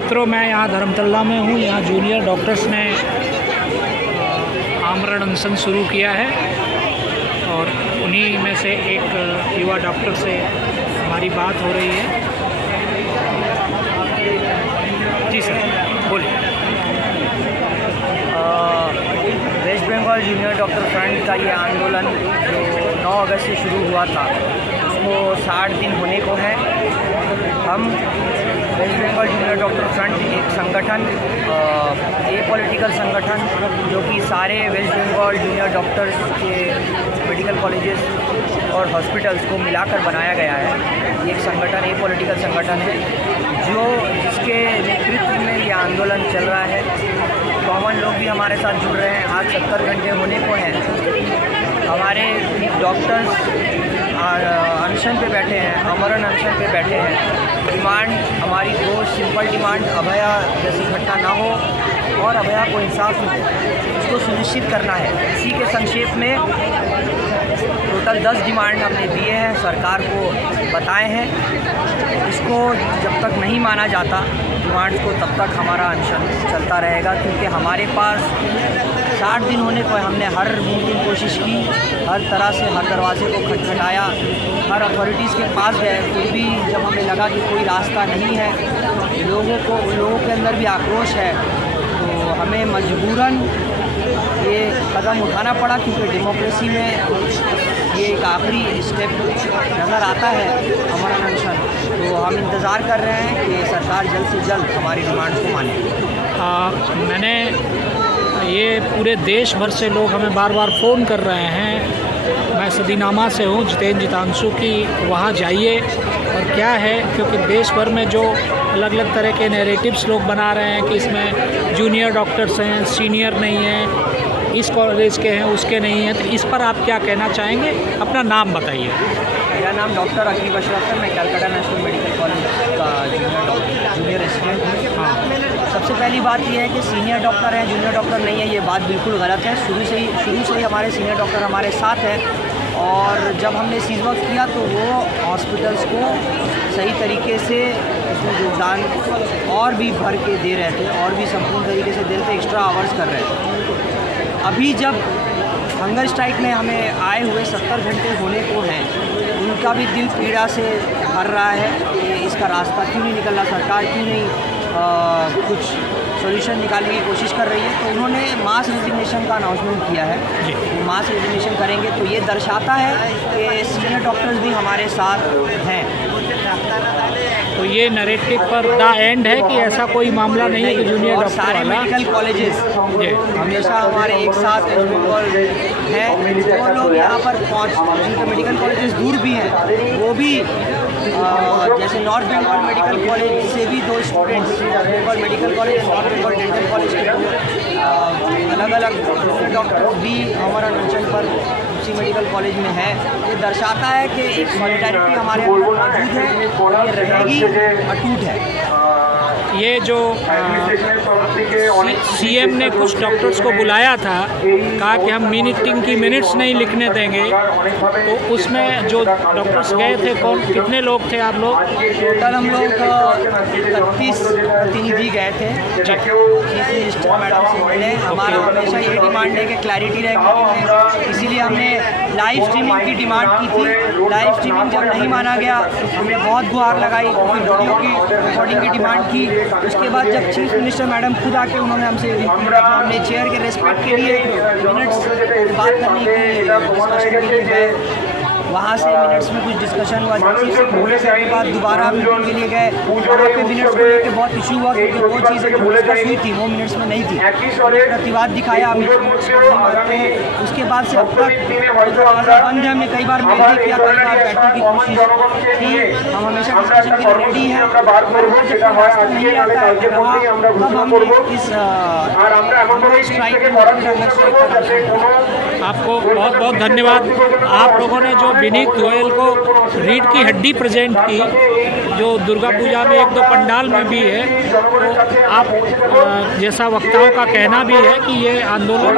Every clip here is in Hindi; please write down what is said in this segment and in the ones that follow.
मित्रों, मैं यहाँ धर्मतला में हूँ। यहाँ जूनियर डॉक्टर्स ने आमरण अनशन शुरू किया है और उन्हीं में से एक युवा डॉक्टर से हमारी बात हो रही है। जी सर, बोलिए। West Bengal junior doctor front का ये आंदोलन जो 9 अगस्त से शुरू हुआ था, उसको 60 दिन होने को है। हम West Bengal junior doctor front एक संगठन, ए पॉलिटिकल संगठन, जो कि सारे वेस्ट बंगाल जूनियर डॉक्टर्स के मेडिकल कॉलेजेस और हॉस्पिटल्स को मिलाकर बनाया गया है। ये एक संगठन, ए पॉलिटिकल संगठन है जिसके नेतृत्व में ये आंदोलन चल रहा है। कॉमन लोग भी हमारे साथ जुड़ रहे हैं। आज 70 घंटे होने को हैं। हमारे डॉक्टर्स अनशन पे बैठे हैं, आमरण अनशन पे बैठे हैं। डिमांड हमारी 2 सिंपल डिमांड, अभया जैसी घटना ना हो और अभया को इंसाफ मिले, इसको सुनिश्चित करना है। इसी के संक्षेप में टोटल 10 डिमांड हमने दिए हैं, सरकार को बताए हैं। इसको जब तक नहीं माना जाता डिमांड्स को, तब तक हमारा अनशन चलता रहेगा, क्योंकि हमारे पास 60 दिन होने को हमने हर मुमकिन कोशिश की, हर तरह से हर दरवाजे को खटखटाया, हर अथॉरिटीज़ के पास गए। फिर भी जब हमें लगा कि कोई रास्ता नहीं है, लोगों के अंदर भी आक्रोश है, तो हमें मजबूरन ये कदम उठाना पड़ा, क्योंकि डेमोक्रेसी में ये एक आखिरी स्टेप नज़र आता है हमारा अनशन। तो हम इंतज़ार कर रहे हैं कि सरकार जल्द से जल्द हमारी डिमांड्स को माने। मैंने ये पूरे देश भर से लोग हमें बार बार फ़ोन कर रहे हैं। मैं सदीनामा से हूँ, जितांशु की वहाँ जाइए। और क्या है, क्योंकि देश भर में जो अलग अलग तरह के नैरेटिव्स लोग बना रहे हैं कि इसमें जूनियर डॉक्टर्स हैं, सीनियर नहीं हैं, इस कॉलेज के हैं, उसके नहीं हैं, तो इस पर आप क्या कहना चाहेंगे? अपना नाम बताइए। मेरा नाम डॉक्टर अकीब अशरफ है। मैं कलकत्ता नेशनल मेडिकल कॉलेज का जूनियर रेसिडेंट हूँ। सबसे पहली बात यह है कि सीनियर डॉक्टर हैं, जूनियर डॉक्टर नहीं है, ये बात बिल्कुल गलत है। शुरू से ही हमारे सीनियर डॉक्टर हमारे साथ हैं, और जब हमने सीज वर्क किया तो वो हॉस्पिटल्स को सही तरीके से उसमें योगदान और भी भर के दे रहे थे, और भी संपूर्ण तरीके से दे रहे थे, एक्स्ट्रा आवर्स कर रहे थे। अभी जब हंगर स्ट्राइक में हमें आए हुए 70 घंटे होने को हैं, उनका भी दिल पीड़ा से भर रहा है कि इसका रास्ता क्यों नहीं निकल रहा, सरकार क्यों नहीं कुछ सॉल्यूशन निकालने की कोशिश कर रही है। तो उन्होंने मास रेजिग्नेशन का अनाउंसमेंट किया है। वो मास रेजिग्नेशन करेंगे, तो ये दर्शाता है कि सीनियर डॉक्टर्स भी हमारे साथ हैं। तो ये नैरेटिव पर द एंड है कि ऐसा कोई मामला नहीं है कि जूनियर डॉक्टर सारे मेडिकल कॉलेजेस हमेशा हमारे एक साथ वेस्ट बंगाल है। वो लोग यहाँ पर जिनके मेडिकल कॉलेजेस दूर भी हैं, वो भी जैसे नॉर्थ बंगाल मेडिकल कॉलेज से भी 2 students, North Bengal medical college, North Bengal dental college के अलग अलग डॉक्टर भी हमारा अनशन पर उसी मेडिकल कॉलेज में है। ये दर्शाता है कि एक सॉलिडारिटी हमारे अंदर मौजूद है, ये रहेगी, अटूट है। ये जो सीएम ने कुछ डॉक्टर्स को बुलाया था, कहा कि हम मीटिंग की मिनट्स नहीं लिखने देंगे, तो उसमें जो डॉक्टर्स गए थे, कितने लोग थे आप लोग? टोटल हम लोग 31 प्रतिनिधि गए थे। चीफ मिनिस्टर मैडम से मिले। हमारा हमेशा ये डिमांड है कि क्लैरिटी रहेगी, इसीलिए हमने लाइव स्ट्रीमिंग की डिमांड की थी। लाइव स्ट्रीमिंग जब नहीं माना गया, हमने बहुत गुहार लगाई, फिर वीडियो की रिकॉर्डिंग की डिमांड की। उसके बाद जब चीफ मिनिस्टर मैडम खुद आके उन्होंने हमसे हमने चेयर के रेस्पेक्ट के लिए मिनट्स बात करने की डिस्कशन के लिए गए। वहाँ से मिनट्स में कुछ डिस्कशन हुआ, चीफ से बोलने के बाद दोबारा मीटिंग के लिए गए। वहाँ पे मिनट्स को लेकर बहुत इशू हुआ, क्योंकि वो चीज़ें जो डिस्कस हुई थी वो मिनट्स में नहीं थी। प्रतिवाद दिखाया, मिनट्स को नहीं मानते हैं। उसके बाद से अब तक दरवाज़ा बंद है। हमने कई बार मेल भी किया, कई बार बैठने की कोशिश की। हम हमेशा डिस्कशन के लिए रेडी हैं। नहीं आता है तब हम इस आपको बहुत बहुत धन्यवाद। आप लोगों ने जो विनीत गोयल को रीढ़ की हड्डी प्रेजेंट की, जो दुर्गा पूजा में 1-2 पंडाल में भी है, तो आप जैसा वक्ताओं का कहना भी है कि ये आंदोलन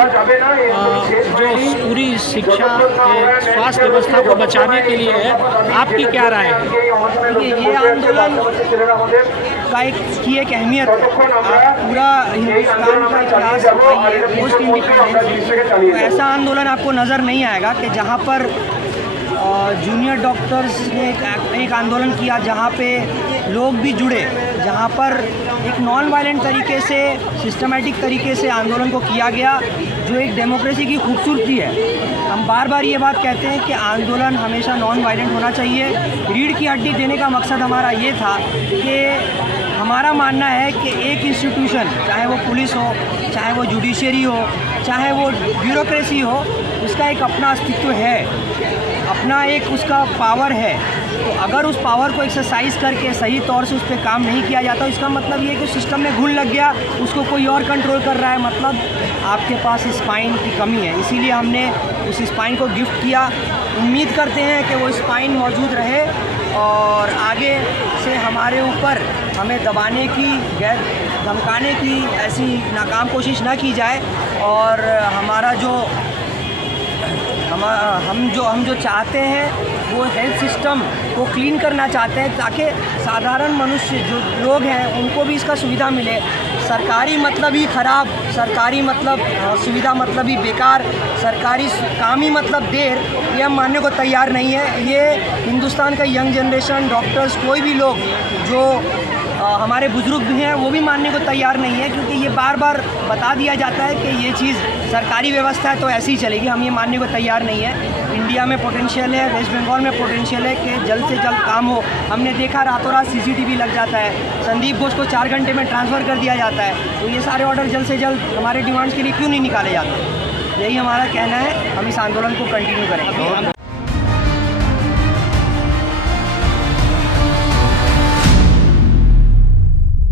जो पूरी शिक्षा स्वास्थ्य व्यवस्था को बचाने के लिए है। आपकी क्या राय है? ये आंदोलन का की एक अहमियत है। आप पूरा हिंदुस्तान का इतिहास पढ़िए पोस्ट इंडिपेंडेंस, तो ऐसा आंदोलन आपको नज़र नहीं आएगा कि जहाँ पर जूनियर डॉक्टर्स ने एक आंदोलन किया, जहाँ पे लोग भी जुड़े, जहाँ पर एक नॉन वायलेंट तरीके से सिस्टमेटिक तरीके से आंदोलन को किया गया, जो एक डेमोक्रेसी की खूबसूरती है। हम बार बार ये बात कहते हैं कि आंदोलन हमेशा नॉन वायलेंट होना चाहिए। रीढ़ की हड्डी देने का मकसद हमारा ये था कि हमारा मानना है कि एक इंस्टीट्यूशन, चाहे वो पुलिस हो, चाहे वो जुडिशरी हो, चाहे वो ब्यूरोक्रेसी हो, उसका एक अपना अस्तित्व है, अपना एक उसका पावर है। तो अगर उस पावर को एक्सरसाइज करके सही तौर से उस पर काम नहीं किया जाता, इसका मतलब ये कि सिस्टम में घुन लग गया, उसको कोई और कंट्रोल कर रहा है, मतलब आपके पास स्पाइन की कमी है। इसीलिए हमने उस स्पाइन को गिफ्ट किया। उम्मीद करते हैं कि वो स्पाइन मौजूद रहे और आगे से हमारे ऊपर हमें दबाने की, गैर धमकाने की ऐसी नाकाम कोशिश ना की जाए। और हमारा जो हम जो चाहते हैं वो हेल्थ सिस्टम को क्लीन करना चाहते हैं, ताकि साधारण मनुष्य जो लोग हैं उनको भी इसका सुविधा मिले। सरकारी मतलब ही ख़राब, सरकारी मतलब सुविधा मतलब ही बेकार, सरकारी काम ही मतलब देर, ये हम मानने को तैयार नहीं है। ये हिंदुस्तान का यंग जनरेशन, डॉक्टर्स, कोई भी लोग जो हमारे बुज़ुर्ग भी हैं वो भी मानने को तैयार नहीं है, क्योंकि ये बार बार बता दिया जाता है कि ये चीज़ सरकारी व्यवस्था है तो ऐसे ही चलेगी। हम ये मानने को तैयार नहीं है। इंडिया में पोटेंशियल है, वेस्ट बंगाल में पोटेंशियल है कि जल्द से जल्द काम हो। हमने देखा रातों रात CCTV लग जाता है, संदीप घोष को 4 घंटे में ट्रांसफ़र कर दिया जाता है। तो ये सारे ऑर्डर जल्द से जल्द हमारे डिमांड्स के लिए क्यों नहीं निकाले जाते? यही हमारा कहना है। हम इस आंदोलन को कंटिन्यू करेंगे।